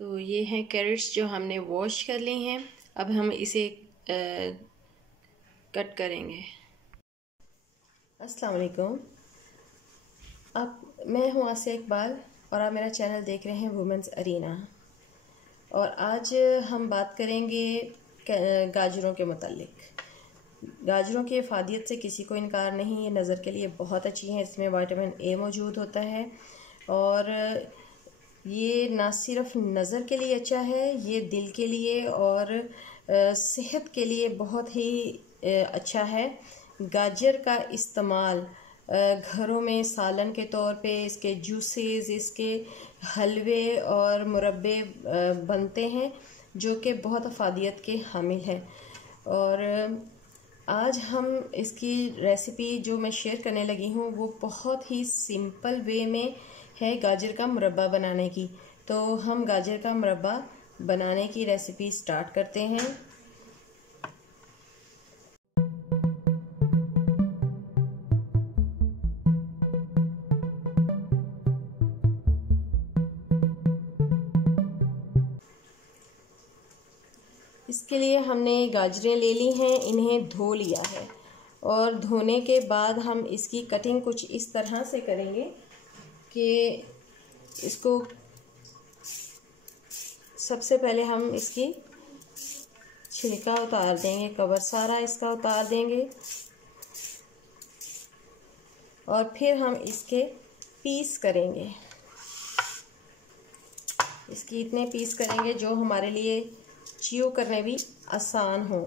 तो ये हैं कैरेट्स जो हमने वॉश कर ली हैं। अब हम इसे कट करेंगे। अस्सलाम वालेकुम। मैं हूँ आसिया इकबाल और आप मेरा चैनल देख रहे हैं वुमेंस अरीना। और आज हम बात करेंगे गाजरों के मुतालिक। गाजरों की अफादियत से किसी को इनकार नहीं, ये नज़र के लिए बहुत अच्छी है। इसमें विटामिन ए मौजूद होता है और ये ना सिर्फ नज़र के लिए अच्छा है, ये दिल के लिए और सेहत के लिए बहुत ही अच्छा है। गाजर का इस्तेमाल घरों में सालन के तौर पे, इसके जूसेस, इसके हलवे और मुरब्बे बनते हैं जो कि बहुत अफादियत के हामिल हैं। और आज हम इसकी रेसिपी जो मैं शेयर करने लगी हूँ वो बहुत ही सिंपल वे में है गाजर का मुरब्बा बनाने की। तो हम गाजर का मुरब्बा बनाने की रेसिपी स्टार्ट करते हैं। इसके लिए हमने गाजरें ले ली हैं, इन्हें धो लिया है और धोने के बाद हम इसकी कटिंग कुछ इस तरह से करेंगे कि इसको सबसे पहले हम इसकी छिलका उतार देंगे, कवर सारा इसका उतार देंगे और फिर हम इसके पीस करेंगे। इसकी इतने पीस करेंगे जो हमारे लिए च्यू करने भी आसान हो।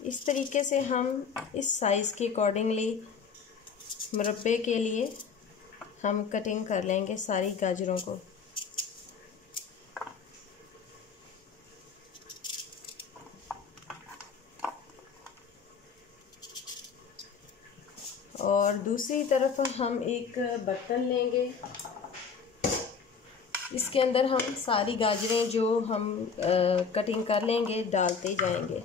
इस तरीके से हम इस साइज़ के अकॉर्डिंगली मुरब्बे के लिए हम कटिंग कर लेंगे सारी गाजरों को। और दूसरी तरफ हम एक बर्तन लेंगे, इसके अंदर हम सारी गाजरें जो हम कटिंग कर लेंगे डालते जाएंगे।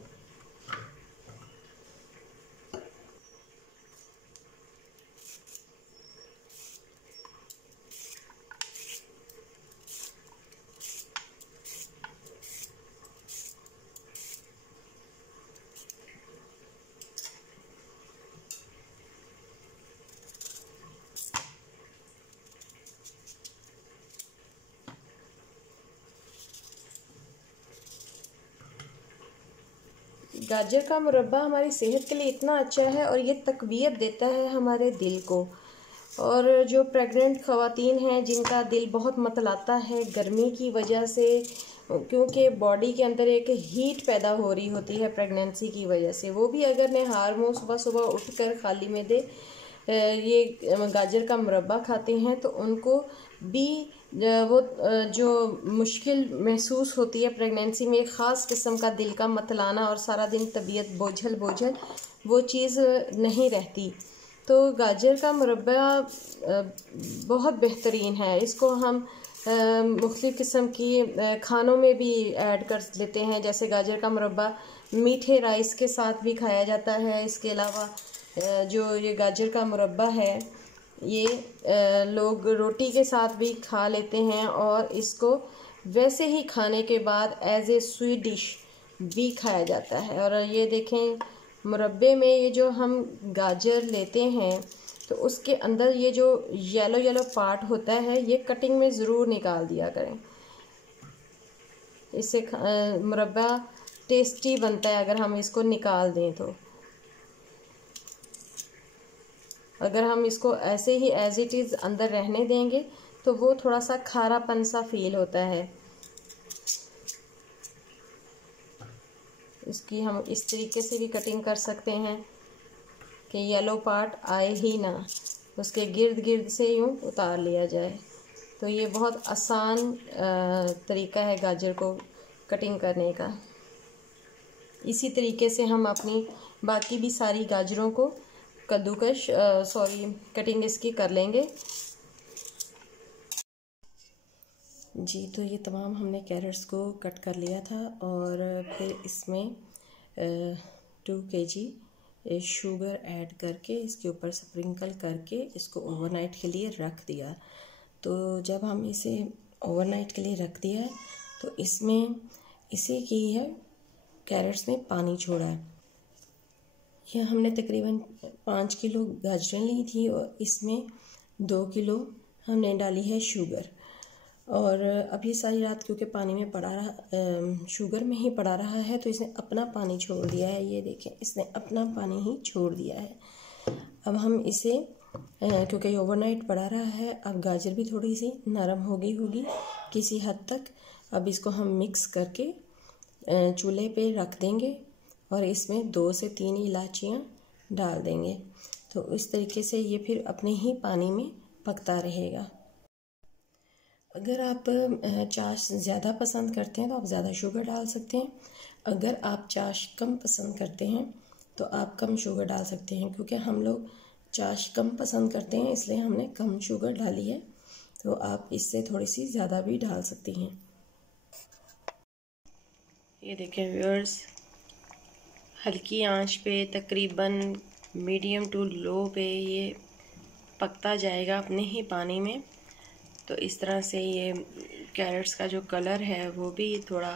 गाजर का मुरब्बा हमारी सेहत के लिए इतना अच्छा है और ये तकवीयत देता है हमारे दिल को। और जो प्रेग्नेंट ख़वातीन हैं जिनका दिल बहुत मतलाता है गर्मी की वजह से, क्योंकि बॉडी के अंदर एक हीट पैदा हो रही होती है प्रेगनेंसी की वजह से, वो भी अगर नहार मुँह सुबह सुबह उठकर खाली मैदे ये गाजर का मुरब्बा खाते हैं तो उनको भी वो जो मुश्किल महसूस होती है प्रेगनेंसी में, एक ख़ास किस्म का दिल का मतलाना और सारा दिन तबीयत बोझल वो चीज़ नहीं रहती। तो गाजर का मुरब्बा बहुत बेहतरीन है। इसको हम मुख्तलिफ़ किस्म की खानों में भी ऐड कर लेते हैं। जैसे गाजर का मुरब्बा मीठे राइस के साथ भी खाया जाता है। इसके अलावा जो ये गाजर का मुरब्बा है ये लोग रोटी के साथ भी खा लेते हैं और इसको वैसे ही खाने के बाद एज ए स्वीट डिश भी खाया जाता है। और ये देखें मुरब्बे में ये जो हम गाजर लेते हैं तो उसके अंदर ये जो येलो येलो पार्ट होता है ये कटिंग में ज़रूर निकाल दिया करें। इससे मुरब्बा टेस्टी बनता है अगर हम इसको निकाल दें। तो अगर हम इसको ऐसे ही एज इट इज़ अंदर रहने देंगे तो वो थोड़ा सा खारापन सा फील होता है। इसकी हम इस तरीके से भी कटिंग कर सकते हैं कि येलो पार्ट आए ही ना, उसके गिर्द गिर्द से यूँ उतार लिया जाए। तो ये बहुत आसान तरीका है गाजर को कटिंग करने का। इसी तरीके से हम अपनी बाकी भी सारी गाजरों को कटिंग इसकी कर लेंगे। जी, तो ये तमाम हमने कैरेट्स को कट कर लिया था और फिर इसमें 2 kg शुगर ऐड करके इसके ऊपर स्प्रिंकल करके इसको ओवरनाइट के लिए रख दिया। तो जब हम इसे ओवरनाइट के लिए रख दिया है तो इसमें इसे की है कैरेट्स ने पानी छोड़ा है। यह हमने तकरीबन 5 किलो गाजरें ली थी और इसमें 2 किलो हमने डाली है शुगर। और अब ये सारी रात क्योंकि पानी में पड़ा रहा, शुगर में ही पड़ा रहा है, तो इसने अपना पानी छोड़ दिया है। ये देखें, इसने अपना पानी ही छोड़ दिया है। अब हम इसे क्योंकि ओवरनाइट पड़ा रहा है, अब गाजर भी थोड़ी सी नरम हो गई होगी किसी हद तक। अब इसको हम मिक्स करके चूल्हे पे रख देंगे और इसमें 2 से 3 इलायचियाँ डाल देंगे। तो इस तरीके से ये फिर अपने ही पानी में पकता रहेगा। अगर आप चाश ज़्यादा पसंद करते हैं तो आप ज़्यादा शुगर डाल सकते हैं। अगर आप चाश कम पसंद करते हैं तो आप कम शुगर डाल सकते हैं। क्योंकि हम लोग चाश कम पसंद करते हैं इसलिए हमने कम शुगर डाली है, तो आप इससे थोड़ी सी ज़्यादा भी डाल सकती हैं। ये देखें व्यूअर्स, हल्की आंच पे तकरीबन मीडियम टू लो पे ये पकता जाएगा अपने ही पानी में। तो इस तरह से ये कैरेट्स का जो कलर है वो भी थोड़ा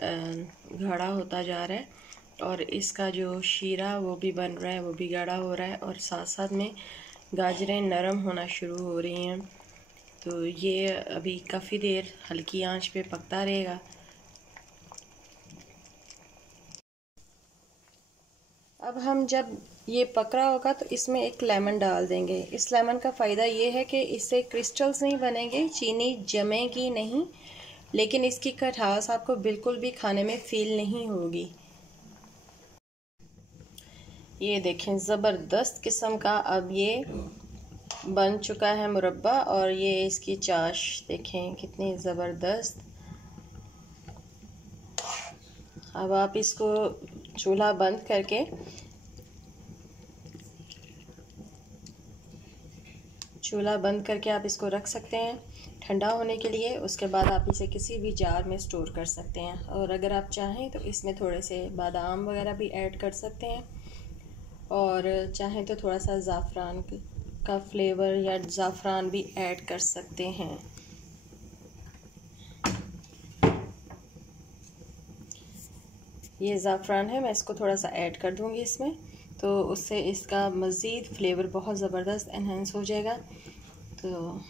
गाढ़ा होता जा रहा है और इसका जो शीरा वो भी बन रहा है, वो भी गाढ़ा हो रहा है और साथ साथ में गाजरें नरम होना शुरू हो रही हैं। तो ये अभी काफ़ी देर हल्की आंच पे पकता रहेगा। अब हम जब ये पक रहा होगा तो इसमें एक लेमन डाल देंगे। इस लेमन का फ़ायदा ये है कि इससे क्रिस्टल्स नहीं बनेंगे, चीनी जमेगी नहीं, लेकिन इसकी खटास आपको बिल्कुल भी खाने में फील नहीं होगी। ये देखें, ज़बरदस्त किस्म का अब ये बन चुका है मुरब्बा। और ये इसकी चाश देखें कितनी ज़बरदस्त। अब आप इसको चूल्हा बंद करके आप इसको रख सकते हैं ठंडा होने के लिए। उसके बाद आप इसे किसी भी जार में स्टोर कर सकते हैं। और अगर आप चाहें तो इसमें थोड़े से बादाम वगैरह भी ऐड कर सकते हैं और चाहें तो थोड़ा सा ज़ाफ़रान का फ्लेवर या ज़ाफ़रान भी ऐड कर सकते हैं। ये ज़ाफ़रान है, मैं इसको थोड़ा सा ऐड कर दूंगी इसमें, तो उससे इसका मज़ीद फ्लेवर बहुत ज़बरदस्त एनहांस हो जाएगा। तो